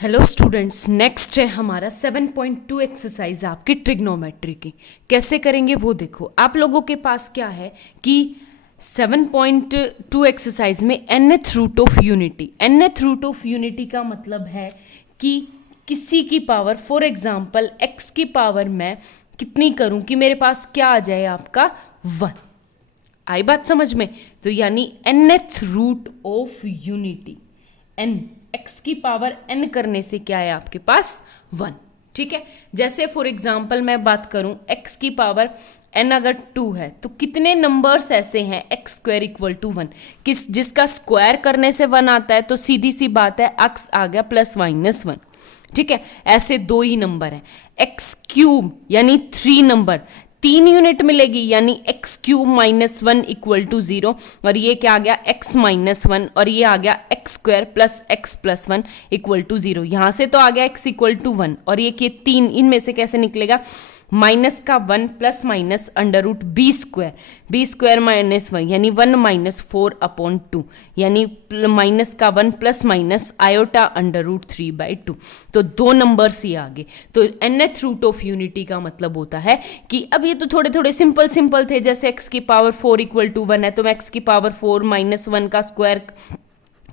Hello students, next है हमारा 7.2 exercise आपकी ट्रिग्नोमेट्री की। कैसे करेंगे वो देखो। आप लोगों के पास क्या है कि 7.2 एक्सरसाइज में nth root of unity, nth root of unity का मतलब है कि किसी की पावर, फॉर एग्जांपल x की पावर मैं कितनी करूं कि मेरे पास क्या आ जाए, आपका 1। आई बात समझ में? तो यानी nth root of unity, n x की पावर n करने से क्या है आपके पास 1। ठीक है, जैसे फॉर एग्जांपल मैं बात करूं x की पावर n अगर 2 है तो कितने नंबर्स ऐसे हैं x स्क्वायर इक्वल टू 1, जिसका स्क्वायर करने से 1 आता है। तो सीधी सी बात है, x आ गया प्लस माइनस 1। ठीक है, ऐसे दो ही नंबर है। x क्यूब यानी 3 नंबर, 3 यूनिट मिलेगी, यानी x cube minus 1 equal to 0। और ये क्या आ गया, x माइनस 1, और ये आ गया x square plus x plus 1 equal to 0। यहां से तो आ गया x इक्वल टू 1, और ये 3 इनमें से कैसे निकलेगा, माइनस का 1 plus minus under root b square minus 1 यानी 1 माइनस 4/2, यानी माइनस का 1 plus minus iota under root 3/2। तो दो नंबर्स ही आगे। तो nth रूट ऑफ यूनिटी का मतलब होता है कि अब ये तो थोड़े थोड़े सिंपल थे। जैसे x की पावर 4 इक्वल टू 1 है, तो मैं x की पावर 4 माइनस 1 का स्क्वायर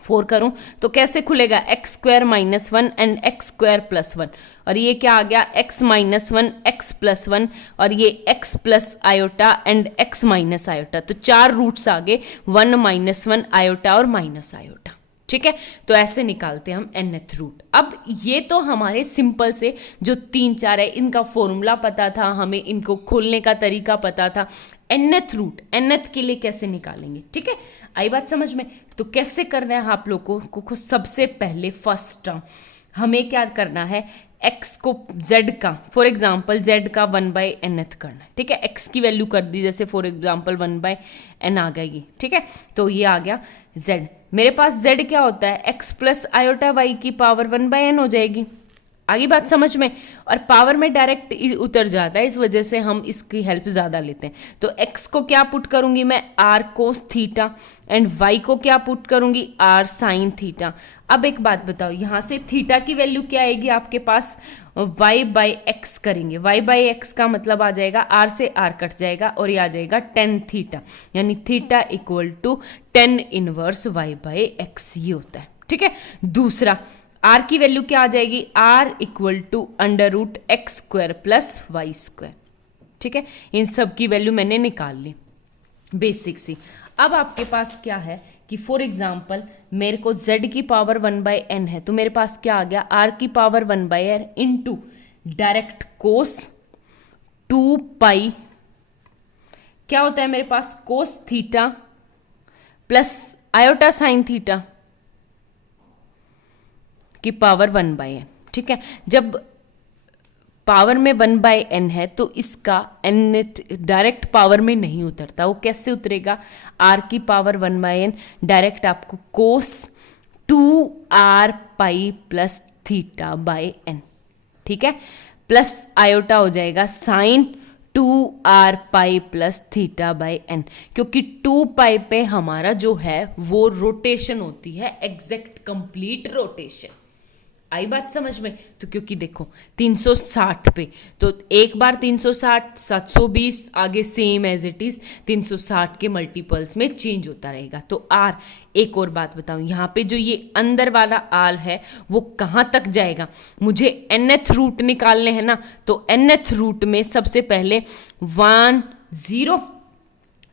4 करूं तो कैसे खुलेगा, x square minus 1 and x square plus 1। और ये क्या आ गया, x माइनस 1 एक्स प्लस 1, और ये x plus iota and x minus iota. तो 4 रूट्स आ गए, 1 माइनस 1 आयोटा और माइनस आयोटा। ठीक है, तो ऐसे निकालते हैं हम nth रूट। अब ये तो हमारे सिंपल से जो 3-4 है, इनका फॉर्मूला पता था हमें, इनको खोलने का तरीका पता था। nth रूट, nth के लिए कैसे निकालेंगे, ठीक है, आई बात समझ में? तो कैसे करना है आप लोगों को सबसे पहले फर्स्ट टर्म हमें क्या करना है, x को z का, फॉर एग्जांपल z का 1/nth करना है। ठीक है, x की वैल्यू कर दी, जैसे फॉर एग्जांपल 1/n आ गई। ठीक है, तो ये आ गया z। मेरे पास z क्या होता है, x प्लस आयोटा y की पावर 1/n हो जाएगी। आगे बात समझ में? और पावर में डायरेक्ट उतर जाता है, इस वजह से हम इसकी हेल्प ज़्यादा लेते हैं। तो x को क्या पुट करूंगी मैं, r cos theta, and y को क्या पुट करूंगी, r साइन थीटा। अब एक बात बताओ, यहाँ से थीटा की वैल्यू क्या आएगी आपके पास, y/x करेंगे। y/x का मतलब आ जाएगा, r से r कट जाएगा और ये आ जाएगा tan थीटा, यानी theta equal to tan inverse y/x, ये होता है। ठीक है, दूसरा r की वैल्यू क्या आ जाएगी, r equal to under root x square plus y square. ठीक है, इन सब की वैल्यू मैंने निकाल ली, बेसिक सी। अब आपके पास क्या है कि फॉर एग्जांपल मेरे को z की पावर 1/n है, तो मेरे पास क्या आ गया, r की पावर 1/n इंटू डायरेक्ट कोस 2 क्या होता है मेरे पास, cos theta plus iota sine theta की पावर 1/n। ठीक है, जब पावर में 1/n है तो इसका n डायरेक्ट पावर में नहीं उतरता। वो कैसे उतरेगा, r की पावर 1/n डायरेक्ट आपको cos 2r pi plus theta by n। ठीक है, प्लस आयोटा हो जाएगा sine 2r pi plus theta by n, क्योंकि 2 पाई पे हमारा जो है वो रोटेशन होती है, एग्जैक्ट कंप्लीट रोटेशन। आई बात समझ में? तो क्योंकि देखो 360 पे, तो एक बार 360 720 आगे सेम एज इट इज 360 के मल्टीपल्स में चेंज होता रहेगा। तो r, एक और बात बताऊं, यहाँ पे जो ये अंदर वाला r है वो कहाँ तक जाएगा, मुझे nth रूट निकालने हैं ना। तो nth रूट में सबसे पहले 1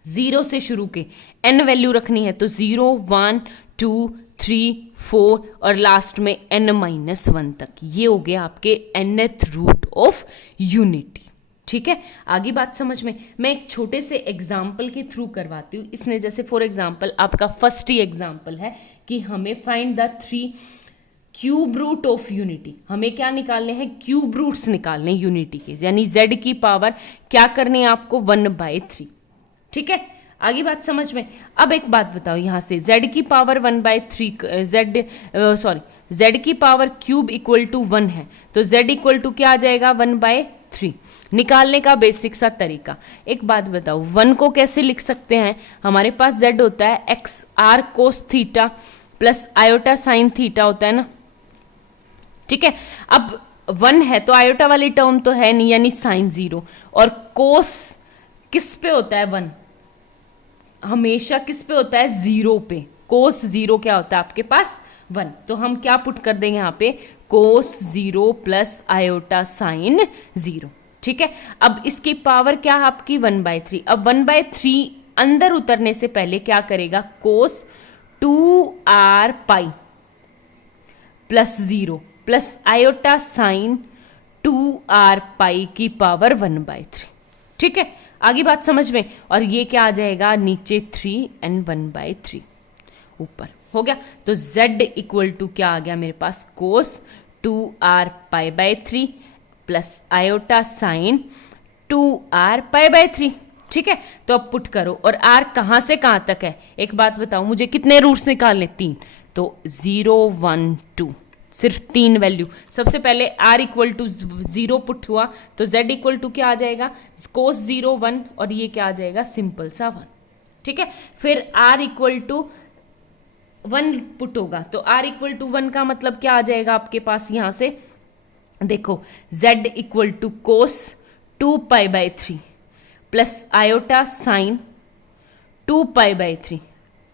0 से शुरू के n वैल्यू रखनी है, तो 0 1 2 3 4 और लास्ट में n-1 तक। ये हो गया आपके nth रूट ऑफ यूनिटी। ठीक है, आगे बात समझ में? मैं एक छोटे से एग्जाम्पल के थ्रू करवाती हूँ। इसने जैसे फॉर एग्जाम्पल आपका फर्स्ट ही एग्जाम्पल है कि हमें find the 3 cube root of unity. हमें क्या निकालने हैं, क्यूब रूट्स निकालने यूनिटी के, यानी z की पावर क्या करनी है आपको, 1/3। ठीक है, आगे बात समझ में? अब एक बात बताओ, यहाँ से z की पावर 1/3 z की पावर क्यूब इक्वल टू 1 है, तो z इक्वल टू क्या आ जाएगा, 1/3। निकालने का बेसिक सा तरीका, एक बात बताओ, 1 को कैसे लिख सकते हैं, हमारे पास z होता है x r कोस theta plus iota sine theta होता है ना। ठीक है। अब 1 है तो आयोटा वाली टर्म तो है नहीं, यानी साइन 0। और कोस किस पे होता है 1? हमेशा किस पे होता है? 0 पे। कोस 0 क्या होता है आपके पास? 1। तो हम क्या पुट कर देंगे यहाँ पे? कोस 0 प्लस आयोटा साइन 0। ठीक है। अब इसकी पावर क्या है आपकी? 1/3। अब 1/3 अंदर उतरने से पहले क्या करेगा? कोस 2r pi plus 0 plus iota sign 2r पाई की पावर 1/3। ठीक है, आगे बात समझ में। और ये क्या आ जाएगा? नीचे 3 एंड 1/3 ऊपर हो गया। तो z इक्वल टू क्या आ गया मेरे पास? कोस 2r pi by 3 plus iota sign 2r pi by 3। ठीक है, तो अब पुट करो। और r कहाँ से कहाँ तक है? एक बात बताओ मुझे, कितने रूट्स निकालने? 3। तो 0 1 2, सिर्फ 3 वैल्यू। सबसे पहले r इक्वल टू 0 पुट हुआ तो z इक्वल टू क्या आ जाएगा? कोस 0 1, और ये क्या आ जाएगा? सिंपल सा 1। ठीक है, फिर r इक्वल टू 1 पुट होगा तो r इक्वल टू 1 का मतलब क्या आ जाएगा आपके पास? यहाँ से देखो, z equal to cos 2 pi by 3 plus iota sine 2 pi by 3।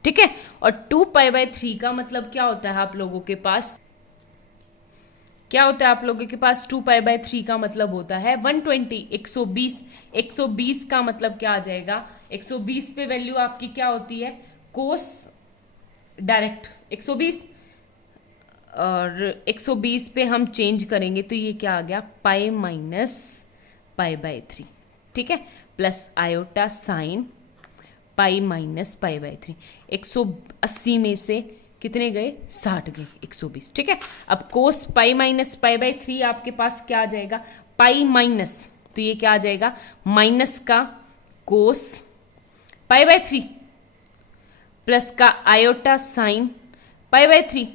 ठीक है, और 2 पाई बाई 3 का मतलब क्या होता है आप लोगों के पास? क्या होता है आप लोगों के पास? 2 पाई बाई 3 का मतलब होता है 120, 120। 120 का मतलब क्या आ जाएगा? 120 पे वैल्यू आपकी क्या होती है? कोस डायरेक्ट 120, और 120 पे हम चेंज करेंगे तो ये क्या आ गया? Pi minus pi by 3। ठीक है, plus iota sine pi minus pi by 3। 180 में से कितने गए? 60 गए, 120। ठीक है, अब कोस पाई माइनस पाई बाई 3 आपके पास क्या आ जाएगा? पाई माइनस, तो ये क्या आ जाएगा? माइनस का कोस पाई बाई 3 प्लस का आयोटा साइन पाई बाई 3।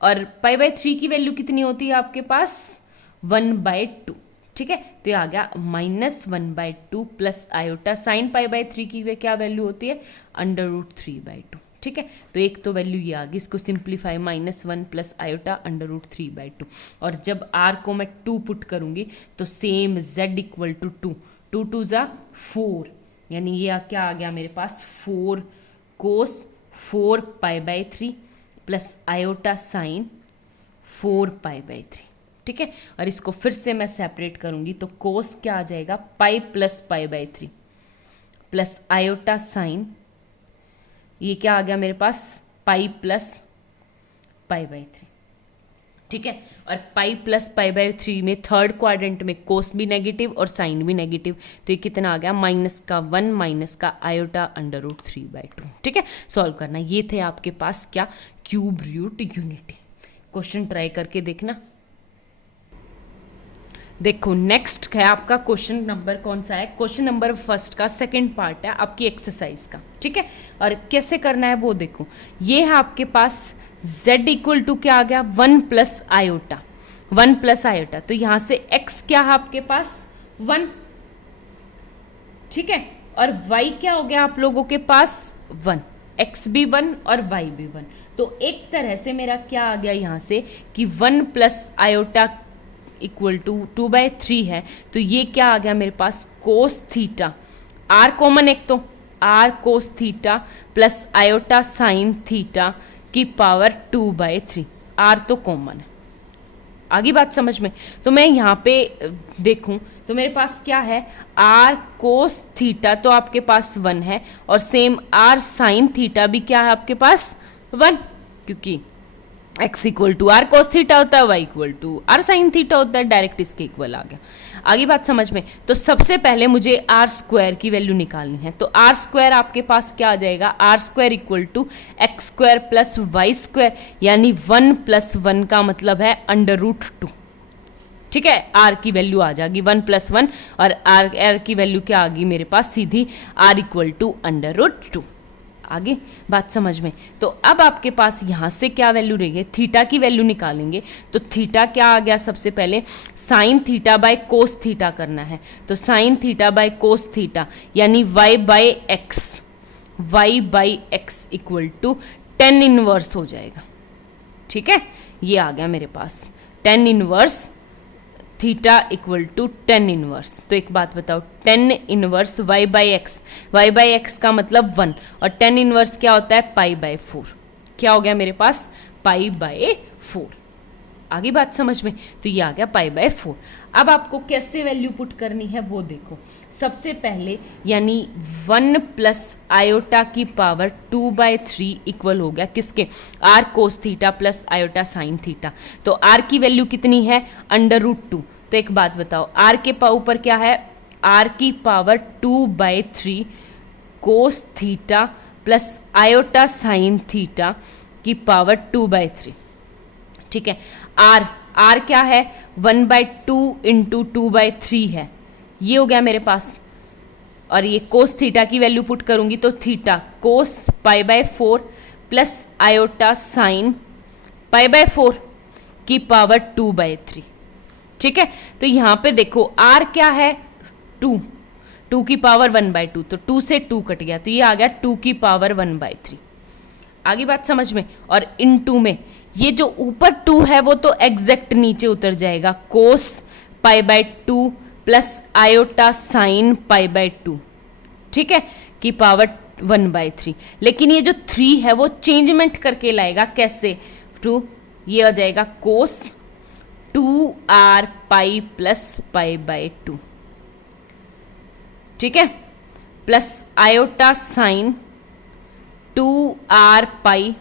और पाई बाई 3 की वैल्यू कितनी होती है आपके पास? 1/2। ठीक है, तो ये आ गया -1/2 plus iota sine pi by 3 की क्या वैल्यू होती है? √3/2। ठीक है, तो एक तो वैल्यू ये आ गई, इसको सिंप्लीफाई -1 प्लस आयोटा √3/2। और जब r को मैं 2 पुट करूंगी तो सेम z इक्वल टू 2, 2 2 ज़ा 4, यानी ये क्या आ गया मेरे पास? 4 कोस 4 पाई by 3 plus iota sign 4 pi by 3। ठीक है, और इसको फिर से मैं सेपरेट करूंगी तो कोस क्या आ जाएगा? Pi plus pi by 3 plus iota sign, ये क्या आ गया मेरे पास? Pi plus pi by 3। ठीक है, और पाई प्लस पाई बाई 3 में थर्ड क्वाड्रेंट में कोस भी नेगेटिव और साइन भी नेगेटिव, तो ये कितना आ गया? -1 माइनस का आयोटा √3/2। ठीक है, सॉल्व करना। ये थे आपके पास क्या? Cube root unity. Question try करके देखना। देखो नेक्स्ट है आपका क्वेश्चन नंबर कौन सा है? क्वेश्चन नंबर फर्स्ट का सेकंड पार्ट है आपकी एक्सरसाइज का। ठीक है, और कैसे करना है वो देखो। ये है आपके पास z इक्वल टू क्या आ गया? 1 प्लस आयोटा, 1 प्लस आयोटा। तो यहां से x क्या है आपके पास? 1। ठीक है, और y क्या हो गया आप लोगों के पास? 1। x भी 1 और y भी 1। तो एक तरह से मेरा क्या आ गया यहाँ से कि 1 प्लस आयोटा इक्वल टू 2/3 है, तो ये क्या आ गया मेरे पास? कोस थीटा, r कॉमन एक तो r कोस theta plus iota sine theta की पावर 2/3। r तो कॉमन है। आगे बात समझ में। तो मैं यहाँ पे देखूं तो मेरे पास क्या है? r कोस थीटा तो आपके पास 1 है, और सेम r साइन थीटा भी क्या है आपके पास? 1, क्योंकि x equal to r cos theta होता है, y equal to r sine theta होता है, डायरेक्ट इसके इक्वल आ गया। आगे बात समझ में। तो सबसे पहले मुझे आर स्क्वायर की वैल्यू निकालनी है, तो आर स्क्वायर आपके पास क्या आ जाएगा? R square equal to x square plus y square, यानी 1 + 1 का मतलब है √2। ठीक है, आर की वैल्यू आ जाएगी 1 + 1, और आर की वैल्यू क्या आ गई मेरे पास? सीधी आर इक्वल टू √2। आगे बात समझ में। तो अब आपके पास यहाँ से क्या वैल्यू रही है? थीटा की वैल्यू निकालेंगे। तो थीटा क्या आ गया? सबसे पहले sine theta by cos theta करना है, तो sine theta by cos theta यानी y/x इक्वल टू 10 इनवर्स हो जाएगा। ठीक है, ये आ गया मेरे पास tan inverse theta equal to tan inverse. तो एक बात बताओ, tan inverse y by x का मतलब 1 और टेन इनवर्स क्या होता है पाई बाय 4। क्या हो गया मेरे पास पाई बाय 4। आगे बात समझ में, तो ये आ गया पाई बाय 4। अब आपको कैसे वैल्यू पुट करनी है वो देखो। सबसे पहले यानी 1 प्लस आयोटा की पावर 2/3 इक्वल हो गया किसके, R cos theta plus iota sine theta. तो आर की वैल्यू कितनी है √2। तो एक बात बताओ, आर के ऊपर क्या है, आर की पावर 2/3 कोस theta plus iota sine theta की पावर 2/3। ठीक है, आर क्या है 1/2 इंटू 2/3 है, ये हो गया मेरे पास। और ये कोस थीटा की वैल्यू पुट करूंगी तो theta cos pi bye 4 plus iota sine pi bye 4 की पावर 2/3। ठीक है, तो यहां पे देखो आर क्या है 2 की पावर 1/2, तो 2 से 2 कट गया तो ये आ गया 2 की पावर 1/3। आगे बात समझ में। और इन 2 में ये जो ऊपर 2 है वो तो एग्जैक्ट नीचे उतर जाएगा, cos pi by 2 plus iota sine pi by 2, ठीक है, की पावर 1/3। लेकिन ये जो 3 है वो चेंजमेंट करके लाएगा, कैसे, टू ये आ जाएगा कोस 2r pi plus pi by 2, ठीक है, plus iota sign 2r pi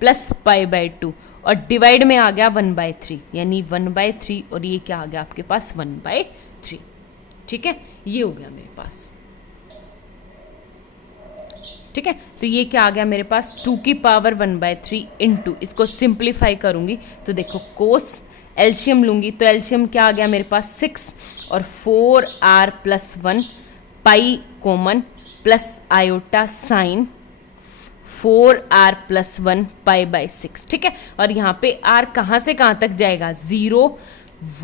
plus pi by 2 और डिवाइड में आ गया 1/3 यानी 1/3 और ये क्या आ गया आपके पास 1/3। ठीक है, ये हो गया मेरे पास। ठीक है, तो ये क्या आ गया मेरे पास 2 की पावर 1/3 इंटू, इसको सिंप्लीफाई करूंगी तो देखो कोस एल्शियम लूंगी तो एल्शियम क्या आ गया मेरे पास 6 और 4r plus 1 pi common plus iota sign 4r plus 1 pi by 6। ठीक है, और यहाँ पे r कहाँ से कहाँ तक जाएगा 0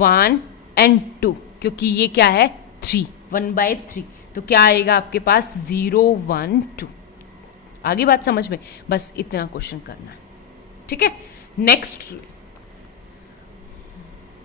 1 एंड 2, क्योंकि ये क्या है 3 1/3, तो क्या आएगा आपके पास 0 1 2। आगे बात समझ में, बस इतना क्वेश्चन करना है। ठीक है, नेक्स्ट